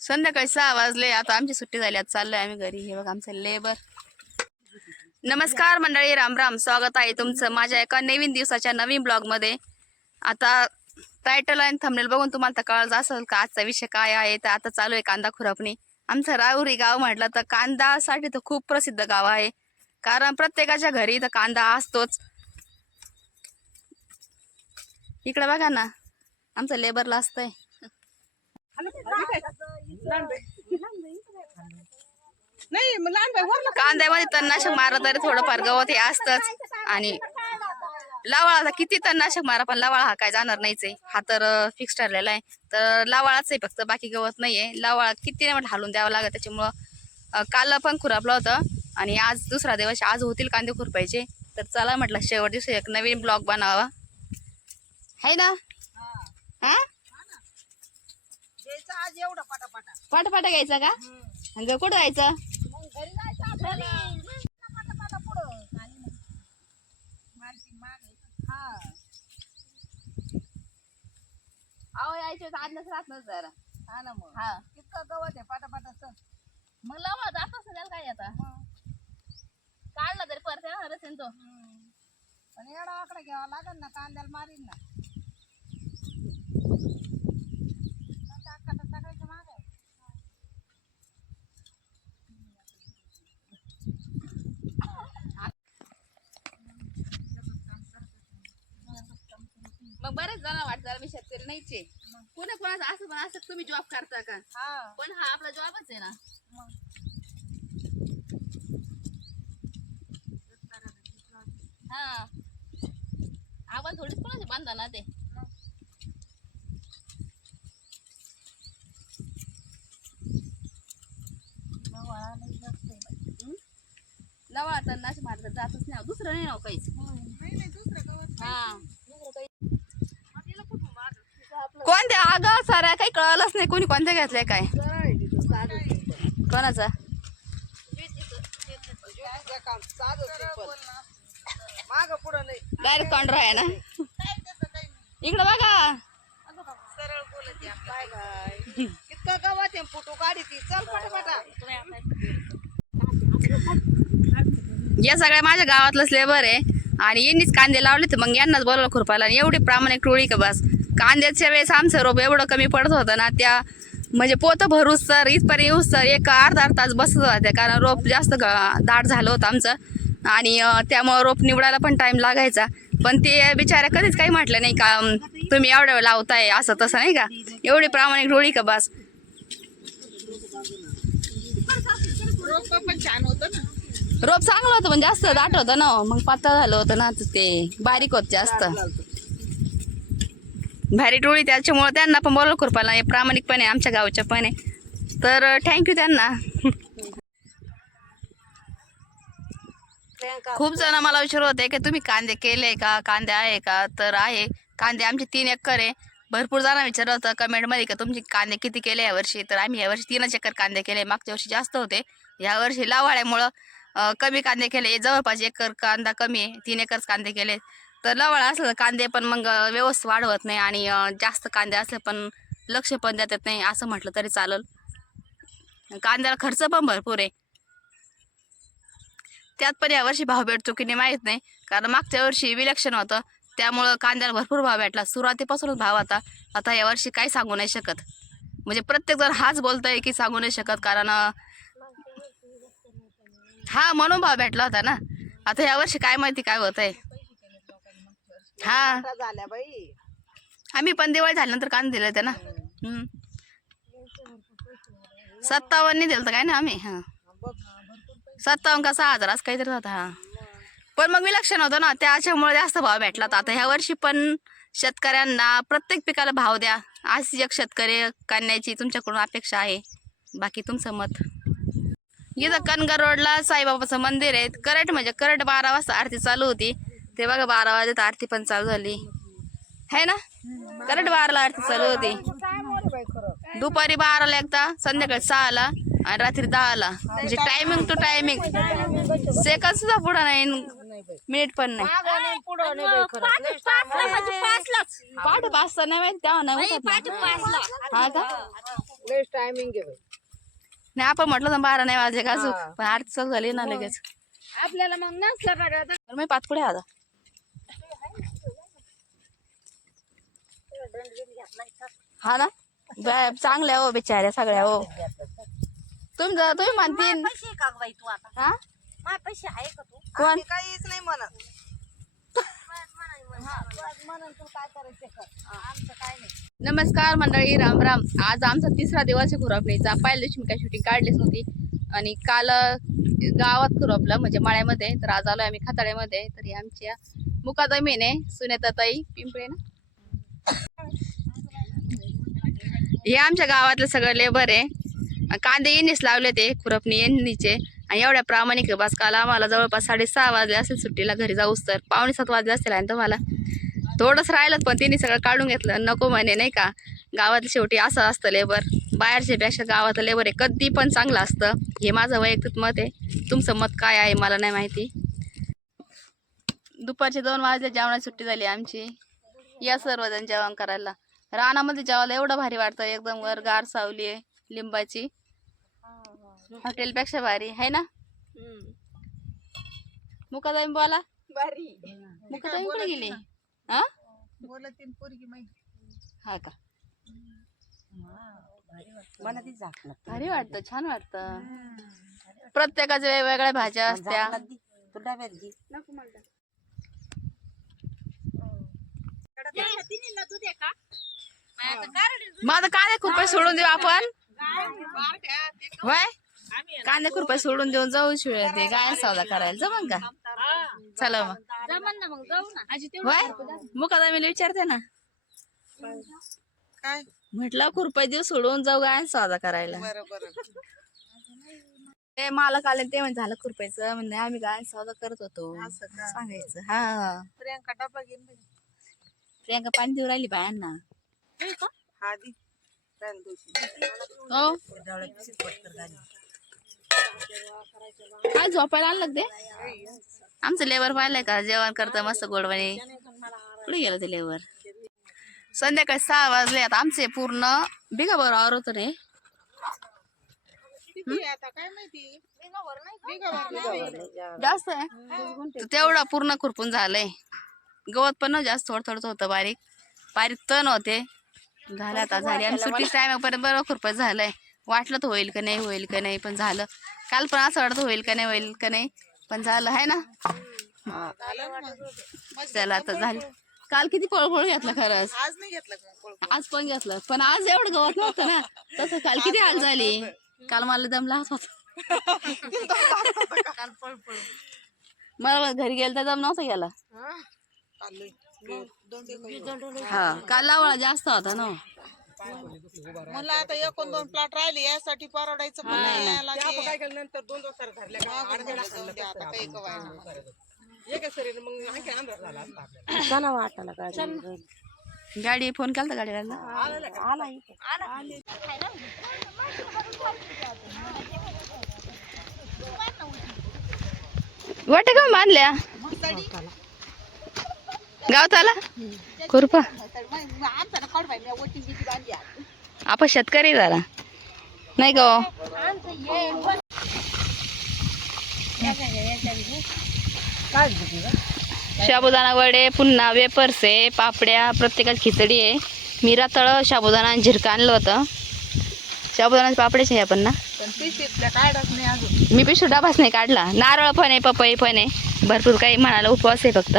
संध्याकाळी सहा वाजले. आता आमची सुट्टी झाली. आता चाललोय आम्ही घरी. हे बघा आमचं लेबर नमस्कार मंडळी. राम राम. स्वागत आहे तुमचं माझ्या एका नवीन दिवसाच्या नवीन ब्लॉगमध्ये. आता टायटल आणि थंबनेल बघून तुम्हाला तर कळलं असेल का आजचा विषय काय आहे. तर आता चालू आहे कांदा खुरपणी आमचं राहुरी गाव म्हटलं तर कांदासाठी तर खूप प्रसिद्ध गाव आहे. कारण प्रत्येकाच्या घरी तर कांदा असतोच. इकडे बघा ना. आमचं लेबरला असतंय. नाही कांद्यामध्ये तणनाशक मारलं तरी थोडंफार गवत हे असतंच. आणि लावाळा किती तणनाशक मारा पण लावाळा हा काय जाणार नाहीच आहे. हा तर फिक्स ठरलेला आहे. तर लावाळाच आहे फक्त बाकी गवत नाहीये. लावाळा किती नाही म्हटलं हालून द्यावं लागत त्याच्यामुळं काल पण खुरापलं होतं. आणि आज दुसरा दिवस आज होतील कांदे खुरपायचे. तर चला म्हटलं शेवट दिवशी एक नवीन ब्लॉग बनावा है ना? हा? घ्यायचं आज एवढं पटापटा. पाटा घ्यायचा का? आणि कुठं जायचं? मग घरी जायचं आपल्याला. पटापटा पुढं. मागे हा. अहो यायचं आदनच राहत नव्हतं जरा. हा ना मग. हा. कितकं गवत आहे पटापटाच मग लावा जात असेल काय आता? काढला तरी परत येणारच आहे ना तो पण एवढा आकडा घ्यावा लागेल ना कांद्याला मारीन ना. बरेच जण वाटतं मी शेतकरी नाहीच. कोणी कोणाचं असं पण असं तुम्ही जॉब करता का? हा. पण हा आपला जॉबच आहे ना. मग हा. आपण थोडीच कोणाचे बांधा ना ते. लवा तर नाश मारत जातच नाही दुसरं नाही नाव काहीच. दुसरं गवत हा तिला कुठून मागं? कोणत्या अगं काही कळलंच नाही. कोणी कोणत्या घेतल्या काय? कोणाचा? डायरेक्ट कॉन्ड्रा आहे ना? काय इकडं बघा. सरळ बोलत काय काय इतकं गवत आहे फुटू काढी ती चल पटापटा या सगळ्या माझ्या गावातलंच लेबर आहे. आणि यांनीच कांदे लावले तर मग यांनाच बोलवलं खुरपायला आणि एवढी प्रामाणिक टोळी का बस? कांद्याच्या वेळेस आमचं रोप एवढं कमी पडत होतं ना त्या म्हणजे पोतं भरूस तर इथपर्यंत येऊस तर एक अर्धा अर्धा तास बसत होत्या कारण रोप जास्त दाट झालं होतं आमचं. आणि त्यामुळं रोप निवडायला पण टाइम लागायचा. पण ते बिचाऱ्या कधीच काही म्हटलं नाही का तुम्ही एवढ्या वेळ लावताय असं तसं नाही का? एवढी प्रामाणिक टोळी का बस? रोप होतं चांगलं होतं पण जास्त दाट होतं ना हो. मग पातळ झालं होतं ना ते बारीक होत जास्त. भारी टोळी त्याच्यामुळे त्यांना पण बोलवलं खुरपाला हे प्रामाणिकपणे आमच्या गावच्या पण आहे. तर थँक्यू त्यांना. खूप जण मला विचारत होते की तुम्ही कांदे केले का? कांदे आहे का? तर आहे. कांदे आमचे तीन एकर आहे. भरपूर जण विचारत होतं कमेंटमध्ये का तुमचे कांदे किती केले यावर्षी तर आम्ही यावर्षी तीनच एकर कांदे केले. मागच्या वर्षी जास्त होते. यावर्षी लावाळ्यामुळं कमी कांदे केले. जवळपास एकर कांदा कमी आहे. तीन एकरच कांदे केले. तर लवळ असलं तर कांदे पण मग व्यवस्थित वाढवत नाही आणि जास्त कांदे असले पण लक्ष पण देत येत नाही असं म्हटलं तरी चालेल. कांद्याला खर्च पण भरपूर आहे. त्यात पण यावर्षी भाव भेटतो की नाही माहीत नाही कारण मागच्या वर्षी विलक्षण होतं. त्यामुळं कांद्याला भरपूर भाव भेटला. सुरुवातीपासूनच भाव आता आता यावर्षी काही सांगू नाही शकत. म्हणजे प्रत्येकजण हाच बोलतोय की सांगू नाही शकत कारण हा म्हणून भाव भेटला होता ना. आता यावर्षी काय माहिती काय होत आहे हा. आता झाल्या बाई. आम्ही पण दिवाळी झाल्यानंतर कांदे दिले होते ना. हम्म. सत्तावन्ननी दिलं तर काय ना आम्ही? हा. बघ सत्तावन्न का सहा हजार असं काहीतरी होता हा. पण मग विलक्षण होतं ना त्याच्यामुळे जास्त भाव भेटला होता. आता ह्या वर्षी पण शेतकऱ्यांना प्रत्येक पिकाला भाव द्या. अशी एक शेतकरी करण्याची तुमच्याकडून अपेक्षा आहे. बाकी तुमचं मत? इथं कनगर रोडला साईबाबाचं मंदिर आहे. करट म्हणजे करट बारा वाजता आरती चालू होती. ते बघा बारा वाजत आरती पण चालू झाली. है ना? करट बाराला आरती चालू होती. दुपारी बाराला एकदा संध्याकाळी सहाला आणि रात्री दहाला. म्हणजे टायमिंग टू टायमिंग सेकंद सुद्धा पुढं नाही मिनिट पण नाही. पाच तेव्हा नाही ना. हा का. नाही आपण म्हटलं तर बारा नाही वाजले का अजून. पण आठ चल झाली ना लगेच. आपल्याला मग नसलं तर पाच पुढे आता हा ना? बा- चांगल्या हो बिचाऱ्या सगळ्या हो. तुमचं तुम्ही म्हणतीन. पैसे आहे का गं बाई तू आता? हा? माझे पैसे आहे का तू? कोण? काहीच नाही म्हणत. म्हणून तू काय करायचं कर. आमचं काय नाही. नमस्कार मंडळी राम राम. आज आमचा तिसरा दिवस आहे खुरपणीचा पहिल्या दिवशी मी काय शूटिंग काढलीच नव्हती. आणि काल अं, गावात खुरपलं म्हणजे मळ्यामध्ये. तर आज आलोय आम्ही खताड्यामध्ये तर आमच्या मुकादमीने सुनेताताई पिंपळे ना हे आमच्या गावातलं सगळं लेबर आहे. कांदे येणीच लावले ते खुरपणी येणीचे आणि एवढ्या प्रामाणिक आहे बस काल आम्हाला जवळपास साडेसहा वाजले असेल सुट्टीला घरी जाऊस तर. पावणे सात वाजले असतील आणि तुम्हाला. थोडंच राहिलं पण तिने सगळं काढून घेतलं. नको म्हणे नाही का? गावातलं शेवटी असं असतं लेबर. बाहेरच्या पेक्षा गावातलं लेबर आहे कधी पण चांगलं असतं. हे माझं वैयक्तिक मत आहे. तुमचं मत काय आहे मला नाही माहिती. दुपारचे दोन वाजले जेवणाची सुट्टी झाली आमची. या सर्वजण जेवण करायला. रानामध्ये जेवायला एवढं भारी वाटतं. एकदम वर गार सावली आहे लिंबाची. हॉटेलपेक्षा भारी आहे ना? मुकादाई बोला. बारी मुकादाई कुठे गेली. हा? बोलत पोरगी माहिती. हा का? मला ती भारी वाटतं छान वाटतं. प्रत्येकाच्या वेगवेगळ्या भाज्या असत्या. तू आता कांदे खुरपे सोडून देऊ आपण. वय? कांदे खुरपे सोडून देऊन जाऊ शिळ ते गाय सौदा करायला. जमन का? चला मग. जमन ना मग जाऊ ना. वय? मुकादा मी विचारते ना. काय? म्हटलं खुरपे देऊ सोडून जाऊ गाय सौदा करायला. बरोबर ते मालक आले ते म्हणजे झालं खुरपायचं. म्हणजे आम्ही गाय सौदा करत होतो. सांगायचं. हा. प्रियांका डबा घेऊन. प्रियांका पाणी देऊ राहिली बायांना. काय झोपायला आणलं ते आमचं लेबर पाहिलंय का? जेवण करतं मस्त गोडवाणी. कुठे गेलं ते लेबर? संध्याकाळी सहा वाजले आता. आमचे पूर्ण बिगा बरोबर आवरत रे. जास्त आहे? तेवढा पूर्ण खुरपून झालंय. गवत पण जास्त थोडं थोडं होतं बारीक. बारीक तण होते. झालं आता झाली. आम्ही सुट्टी टायमापर्यंत बरोबर खुरपत झालंय. वाटलं तर होईल का नाही होईल का नाही पण झालं. काल पण असं वाटतं होईल का नाही होईल का नाही पण झालं आहे ना. चला आता झालं. काल किती पळपळ घेतलं खरंच. आज नाही घेतलं का कोळ? आज पण घेतलं. पण आज एवढं गवत नव्हतं ना. तसं काल किती हाल झाली. काल मला दमला होता. मला घरी गेलं तर दम नव्हता गेला. हा? काल लावळा जास्त होता ना. मला आता एक दोन दोन प्लॉट राहिले यासाठी परवडायचं पण नाही. याला ते- नंतर दोन सर का? आता काही का व्हायला. एका सरीने मग आणखी अंधार झाला असता आपल्याला. गाडी फोन केला गाडीला वाटे का बांधल्या? गावात आला खुरपा आपण शेतकरी झाला नाही का हो. शाबुदाना वडे पुन्हा वेपर्स आहे पापड्या प्रत्येकात खिचडी आहे. मी रातळ शाबुदाना आणि झिरका आणलं होतं. शाबुदानाचे पापडेच आहे आपण ना? मी पिशू डाबाच नाही काढला. नारळ पण आहे पपई पण आहे. भरपूर काही म्हणाला उपवास आहे फक्त.